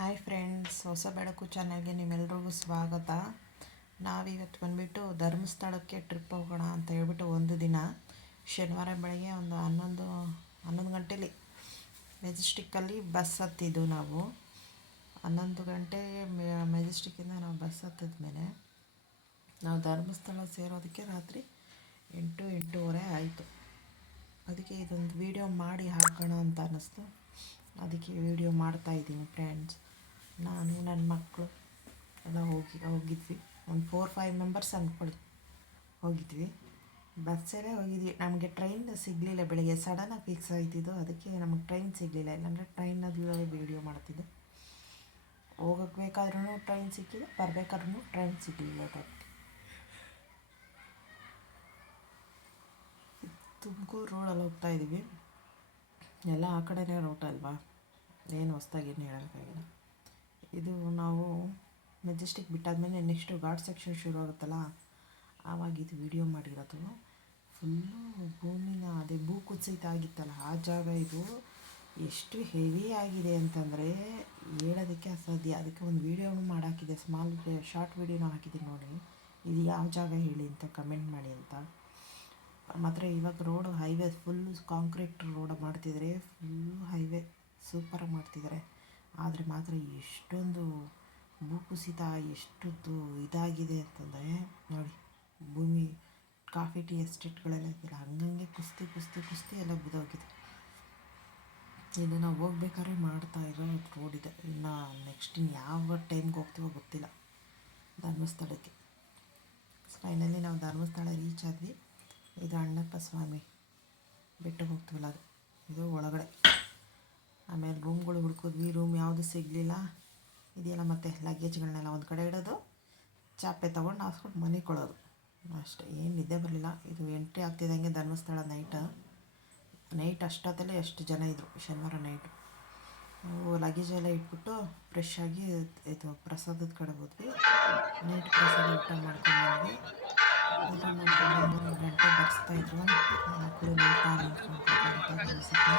Hi friends, ಹೊಸ ಬೆಳಕು ಚಾನಲ್ಗೆ ನಿಮ್ಮೆಲ್ರಿಗೂ ಸ್ವಾಗತ. ನಾವಿವತ್ತು ಬಂದುಬಿಟ್ಟು ಧರ್ಮಸ್ಥಳಕ್ಕೆ ಟ್ರಿಪ್ ಹೋಗೋಣ ಅಂತ ಹೇಳ್ಬಿಟ್ಟು ಒಂದು ದಿನ ಶನಿವಾರ ಬೆಳಗ್ಗೆ ಒಂದು 11 ಗಂಟೆಲಿ ಮೆಜೆಸ್ಟಿಕ್ಕಲ್ಲಿ ಬಸ್ ಹತ್ತಿದ್ದು ನಾವು. 11 ಗಂಟೆ ಮೆಜೆಸ್ಟಿಕ್ಕಿಂದ ನಾವು ಬಸ್ ಹತ್ತಿದ್ಮೇಲೆ ನಾವು ಧರ್ಮಸ್ಥಳ ಸೇರೋದಕ್ಕೆ ರಾತ್ರಿ 8-8:30 ಆಯಿತು. ಅದಕ್ಕೆ ಇದೊಂದು ವಿಡಿಯೋ ಮಾಡಿ ಹಾಕೋಣ ಅಂತ ಅನ್ನಿಸ್ತು. ಅದಕ್ಕೆ ವಿಡಿಯೋ ಮಾಡ್ತಾಯಿದ್ದೀನಿ ಫ್ರೆಂಡ್ಸ್. ನಾನು ನನ್ನ ಮಕ್ಕಳು ಎಲ್ಲ ಹೋಗಿದ್ವಿ. ಒಂದು 4-5 ಮೆಂಬರ್ಸ್ ಅಂದ್ಕೊಳ್ಳಿ ಹೋಗಿದ್ವಿ. ಬಸ್ಸಲ್ಲೇ ಹೋಗಿದ್ವಿ. ನಮಗೆ ಟ್ರೈನ್ ಸಿಗಲಿಲ್ಲ. ಬೆಳಗ್ಗೆ ಸಡನ್ನಾಗಿ ಫಿಕ್ಸ್ ಆಯ್ತಿದ್ದು, ಅದಕ್ಕೆ ನಮಗೆ ಟ್ರೈನ್ ಸಿಗಲಿಲ್ಲ. ಇಲ್ಲಾಂದರೆ ಟ್ರೈನಲ್ಲೇ ವೀಡಿಯೋ ಮಾಡ್ತಿದ್ದೆ. ಹೋಗಬೇಕಾದ್ರೂ ಟ್ರೈನ್ ಸಿಕ್ಕಿದೆ, ಬರಬೇಕಾದ್ರೂ ಟ್ರೈನ್ ಸಿಗಲಿಲ್ಲ. ತುಮಕೂರು ರೋಡಲ್ಲಿ ಹೋಗ್ತಾಯಿದ್ದೀವಿ. ಎಲ್ಲ ಆ ಕಡೆನೇ ರೋಡ್ ಅಲ್ವಾ, ಏನು ಹೊಸ್ದಾಗೇನು ಹೇಳೋಕ್ಕಾಗಿಲ್ಲ. ಇದು ನಾವು ಮೆಜೆಸ್ಟಿಕ್ ಬಿಟ್ಟಾದ್ಮೇಲೆ ನೆಕ್ಸ್ಟು ಘಾಟ್ ಸೆಕ್ಷನ್ ಶುರು ಆಗುತ್ತಲ್ಲ, ಆವಾಗ ಇದು ವಿಡಿಯೋ ಮಾಡಿರೋದು. ಫುಲ್ಲು ಭೂಮಿನ ಅದೇ ಭೂ ಕುಸಿತ ಆಗಿತ್ತಲ್ಲ ಆ ಜಾಗ. ಇದು ಎಷ್ಟು ಹೆವಿ ಆಗಿದೆ ಅಂತಂದರೆ ಹೇಳೋದಕ್ಕೆ ಅಸಾಧ್ಯ. ಅದಕ್ಕೆ ಒಂದು ವೀಡಿಯೋನು ಮಾಡಾಕಿದೆ, ಶಾರ್ಟ್ ವೀಡಿಯೋನು ಹಾಕಿದ್ದೀನಿ ನೋಡಿ. ಇದು ಯಾವ ಜಾಗ ಹೇಳಿ ಅಂತ ಕಮೆಂಟ್ ಮಾಡಿ ಅಂತ. ಮಾತ್ರ ಇವಾಗ road highway full concrete road ಮಾಡ್ತಿದ್ದಾರೆ. ಫುಲ್ಲು ಹೈವೇ ಸೂಪರಾಗಿ ಮಾಡ್ತಿದ್ದಾರೆ. ಆದರೆ ಮಾತ್ರ ಎಷ್ಟೊಂದು ಭೂಕುಸಿತ ಎಷ್ಟೊಂದು ಇದಾಗಿದೆ ಅಂತಂದರೆ ನೋಡಿ, ಭೂಮಿ ಕಾಫಿ ಟೀ ಎಸ್ಟೇಟ್ಗಳೆಲ್ಲ ಇದೆಯಲ್ಲ, ಹಂಗಂಗೆ ಕುಸ್ತಿ ಎಲ್ಲ ಬಿದ್ದೋಗಿದೆ. ಇದು ನಾವು ಹೋಗ್ಬೇಕಾದ್ರೆ ಮಾಡ್ತಾ ಇರೋ ರೋಡ್ ಇದೆ. ಇನ್ನು ನೆಕ್ಸ್ಟ್ ಯಾವ ಟೈಮ್ಗೆ ಹೋಗ್ತೀವೋ ಗೊತ್ತಿಲ್ಲ ಧರ್ಮಸ್ಥಳಕ್ಕೆ. ಫೈನಲಿ ನಾವು ಧರ್ಮಸ್ಥಳ ರೀಚ್ ಆದ್ವಿ. ಇದು ಅಣ್ಣಪ್ಪ ಸ್ವಾಮಿ ಬೆಟ್ಟಕ್ಕೆ ಹೋಗ್ತೀವಲ್ಲ ಅದು, ಇದು ಒಳಗಡೆ. ಆಮೇಲೆ ರೂಮ್ಗಳು ಹುಡ್ಕಿದ್ವಿ, ರೂಮ್ ಯಾವುದು ಸಿಗಲಿಲ್ಲ. ಇದೆಯಲ್ಲ ಮತ್ತು ಲಗೇಜ್ಗಳನ್ನೆಲ್ಲ ಒಂದು ಕಡೆ ಇಡೋದು, ಚಾಪೆ ತೊಗೊಂಡು ಹಾಸ್ಕೊಂಡು ಮನೆಗೆ ಕೊಡೋದು ಅಷ್ಟೇ. ಏನು ನಿದ್ದೆ ಬರಲಿಲ್ಲ. ಇದು ಎಂಟ್ರಿ ಆಗ್ತಿದ್ದಂಗೆ ಧರ್ಮಸ್ಥಳ ನೈಟ್ ಅಷ್ಟೊತ್ತಲ್ಲೇ ಎಷ್ಟು ಜನ ಇದ್ದರು ಶನಿವಾರ ನೈಟು. ನಾವು ಲಗೇಜೆಲ್ಲ ಇಟ್ಬಿಟ್ಟು ಫ್ರೆಶ್ ಆಗಿ ಇದು ಪ್ರಸಾದದ ಕಡೆ ಹೋದ್ವಿ. ನೈಟ್ ಪ್ರಸಾದ ಊಟ ಮಾಡ್ಕೊಂಡ್ಬಂದ್ವಿ. ಊಟ ಮಾಡ್ಕೊಂಡು 11 ಗಂಟೆ ಬರ್ಸ್ತಾಯಿದ್ರು. ಮಕ್ಕಳು ನೋಡ್ತಾ ನಿಂತ್ಕೊಂಡು ಅನಿಸುತ್ತೆ.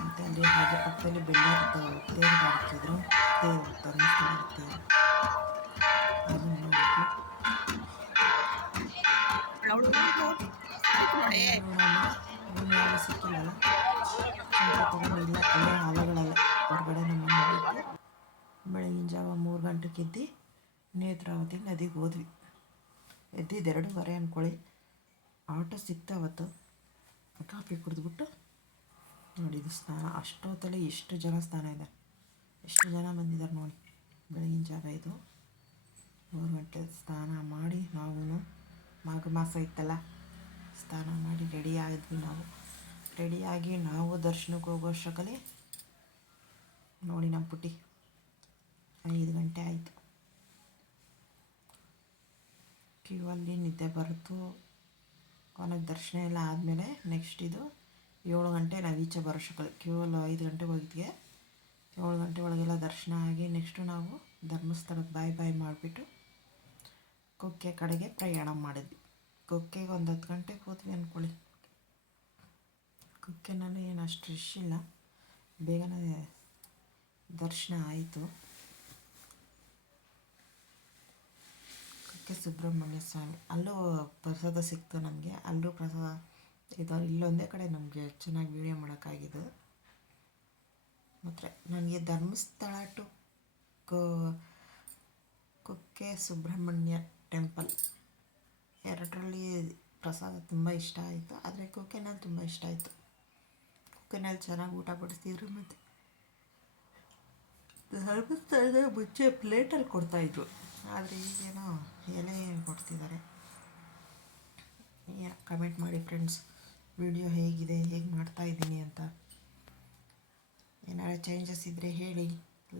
ಮತ್ತು ಅಲ್ಲಿ ಹಾಗೆ ಪಕ್ಕದಲ್ಲಿ ಬೆಳ್ಳೂರು ತೇರು ಹಾಕಿದ್ರು. ಧರ್ಮಸ್ಥಳದ ತೇರು ಅದನ್ನು ನೋಡಿದ್ವಿ. ರೂಮ್ ಯಾವುದು ಸಿಕ್ಕಿಲ್ಲಲ್ಲ, ಚಾಪೆ ತೊಗೊಂಡಿಲ್ಲ. ಅಲ್ಲೇ ಹಾಲಗಳಲ್ಲ ಹೊರಗಡೆ ನಮ್ಮನ್ನು ಬಿಟ್ಟು ಬೆಳಗಿನ ಜಾವ 3 ಗಂಟೆಗೆ ಎದ್ದು ನೇತ್ರಾವತಿ ನದಿಗೆ ಹೋದ್ವಿ. ಎದ್ದಿದ್ದು 2:30 ಅಂದ್ಕೊಳ್ಳಿ. ಆಟೋ ಸಿಕ್ತಾವತ್ತು. ಕಾಫಿ ಕುಡಿದ್ಬಿಟ್ಟು ನೋಡಿ, ಇದು ಸ್ನಾನ. ಅಷ್ಟೊತ್ತಲ್ಲಿ ಎಷ್ಟು ಜನ ಸ್ನಾನ ಇದೆ, ಎಷ್ಟು ಜನ ಬಂದಿದ್ದಾರೆ ನೋಡಿ. ಬೆಳಗಿನ ಜಾಗ ಇದು 3 ಗಂಟೆ ಸ್ನಾನ ಮಾಡಿ ನಾವು ಮಾಘ ಮಾಸ ಇತ್ತಲ್ಲ, ಸ್ನಾನ ಮಾಡಿ ರೆಡಿ ಆಗಿದ್ವಿ. ರೆಡಿಯಾಗಿ ನಾವು ದರ್ಶನಕ್ಕೆ ಹೋಗೋ ಅಷ್ಟರಲ್ಲಿ ನೋಡಿ ನಮ್ಮ ಪುಟ್ಟಿ 5 ಗಂಟೆ ಆಯಿತು. ಕ್ಯೂ ಅಲ್ಲಿ ನಿದ್ದೆ ಬರುತ್ತು. ಕೊನೆಗೆ ದರ್ಶನ ಎಲ್ಲ ಆದಮೇಲೆ ನೆಕ್ಸ್ಟ್ ಇದು 7 ಗಂಟೆ ನಾವು ಈಚೆ ಬರೋಷ್ಟರಲ್ಲಿ. ಕ್ಯೂ ಅಲ್ಲಿ 5 ಗಂಟೆಗೆ ಹೋಗಿದ್ವಿ. 7 ಗಂಟೆ ಒಳಗೆಲ್ಲ ದರ್ಶನ ಆಗಿ ನೆಕ್ಸ್ಟು ನಾವು ಧರ್ಮಸ್ಥಳಕ್ಕೆ ಬಾಯ್ ಮಾಡಿಬಿಟ್ಟು ಕುಕ್ಕೆ ಕಡೆಗೆ ಪ್ರಯಾಣ ಮಾಡಿದ್ವಿ. ಕುಕ್ಕೆಗೆ ಒಂದು 10 ಗಂಟೆಗೆ ಹೋದ್ವಿ ಅಂದ್ಕೊಳ್ಳಿ. ಕುಕ್ಕೆನಲ್ಲಿ ಏನು ಅಷ್ಟು ರಶ್ ಇಲ್ಲ, ಬೇಗನೆ ದರ್ಶನ ಆಯಿತು. ಕುಕ್ಕೆ ಸುಬ್ರಹ್ಮಣ್ಯ ಸ್ವಾಮಿ, ಅಲ್ಲೂ ಪ್ರಸಾದ ಸಿಕ್ತು ನಮಗೆ. ಅಲ್ಲೂ ಪ್ರಸಾದ ಇಲ್ಲೊಂದೇ ಕಡೆ ನಮಗೆ ಚೆನ್ನಾಗಿ ವೀಡಿಯೋ ಮಾಡೋಕ್ಕಾಗಿದ್ದು. ಮತ್ತು ನನಗೆ ಧರ್ಮಸ್ಥಳ ಟು ಕುಕ್ಕೆ ಸುಬ್ರಹ್ಮಣ್ಯ ಟೆಂಪಲ್ ಎರಡರಲ್ಲಿ ಪ್ರಸಾದ ತುಂಬ ಇಷ್ಟ ಆಯಿತು. ಆದರೆ ಕುಕ್ಕೆನಲ್ಲಿ ತುಂಬ ಇಷ್ಟ ಆಯಿತು. ಕುಕ್ಕೆನಲ್ಲಿ ಚೆನ್ನಾಗಿ ಊಟ ಬಡಿಸ್ತಿದ್ರು. ಮತ್ತು ಧರ್ಮಸ್ಥಳದ ಮುಂಚೆ ಪ್ಲೇಟಲ್ಲಿ ಕೊಡ್ತಾಯಿದ್ರು, ಆದರೆ ಈಗೇನೋ ಎಲೆ ಕೊಡ್ತಿದ್ದಾರೆ. ಕಮೆಂಟ್ ಮಾಡಿ ಫ್ರೆಂಡ್ಸ್, ವಿಡಿಯೋ ಹೇಗಿದೆ, ಹೇಗೆ ಮಾಡ್ತಾಯಿದ್ದೀನಿ ಅಂತ. ಏನಾದ್ರು ಚೇಂಜಸ್ ಇದ್ದರೆ ಹೇಳಿ,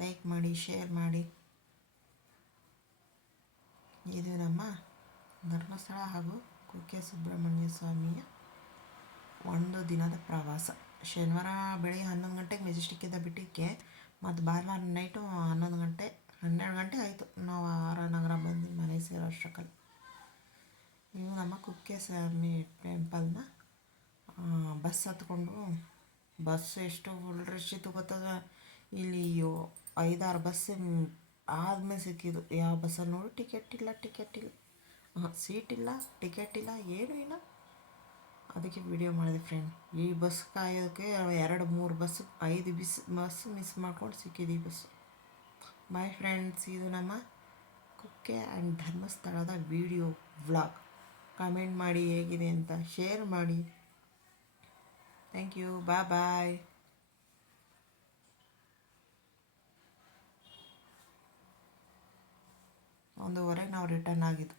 ಲೈಕ್ ಮಾಡಿ, ಶೇರ್ ಮಾಡಿ. ಇದು ನಮ್ಮ ಧರ್ಮಸ್ಥಳ ಹಾಗೂ ಕುಕ್ಕೆ ಸುಬ್ರಹ್ಮಣ್ಯ ಸ್ವಾಮಿಯ ಒಂದು ದಿನದ ಪ್ರವಾಸ. ಶನಿವಾರ ಬೆಳಗ್ಗೆ 11 ಗಂಟೆಗೆ ಮೆಜೆಸ್ಟಿಕ್ಕಿಂದ ಬಿಟ್ಟಿದ್ದಕ್ಕೆ ಮತ್ತು ಭಾನುವಾರ ನೈಟು 12 ಗಂಟೆ ಆಯಿತು ನಾವು ನಗರ ಬಂದು ಮನೆ ಸೇರೋ ಅಷ್ಟರಲ್ಲಿ. ಇವು ನಮ್ಮ ಕುಕ್ಕೆ ಸ್ವಾಮಿ ಟೆಂಪಲ್ನ ಬಸ್ ಹತ್ಕೊಂಡು, ಬಸ್ ಎಷ್ಟು ಫುಲ್ ರಶ್ ಇತ್ತು ಗೊತ್ತದ. ಇಲ್ಲಿ 5-6 ಬಸ್ ಆದಮೇಲೆ ಸಿಕ್ಕಿದ್ದು. ಯಾವ ಬಸ್ಸಲ್ಲಿ ನೋಡಿ ಟಿಕೆಟ್ ಇಲ್ಲ, ಸೀಟ್ ಇಲ್ಲ, ಟಿಕೆಟ್ ಇಲ್ಲ, ಏನೂ ಇಲ್ಲ. ಅದಕ್ಕೆ ವಿಡಿಯೋ ಮಾಡಿದೆ ಫ್ರೆಂಡ್. ಈ ಬಸ್ ಕಾಯೋದಕ್ಕೆ 2-3 ಬಸ್ 5 ಬಸ್ ಮಿಸ್ ಮಾಡ್ಕೊಂಡು ಸಿಕ್ಕಿದ್ದು ಈ ಬಸ್ಸು. ಬಾಯ್ ಫ್ರೆಂಡ್ಸ್, ಇದು ನಮ್ಮ ಕುಕ್ಕೆ ಆ್ಯಂಡ್ ಧರ್ಮಸ್ಥಳದ ವಿಡಿಯೋ ವ್ಲಾಗ್. ಕಮೆಂಟ್ ಮಾಡಿ ಹೇಗಿದೆ ಅಂತ, ಶೇರ್ ಮಾಡಿ. ಥ್ಯಾಂಕ್ ಯು, ಬಾಯ್. 1:15 ನಾವು ರಿಟರ್ನ್ ಆಗಿದ್ದು.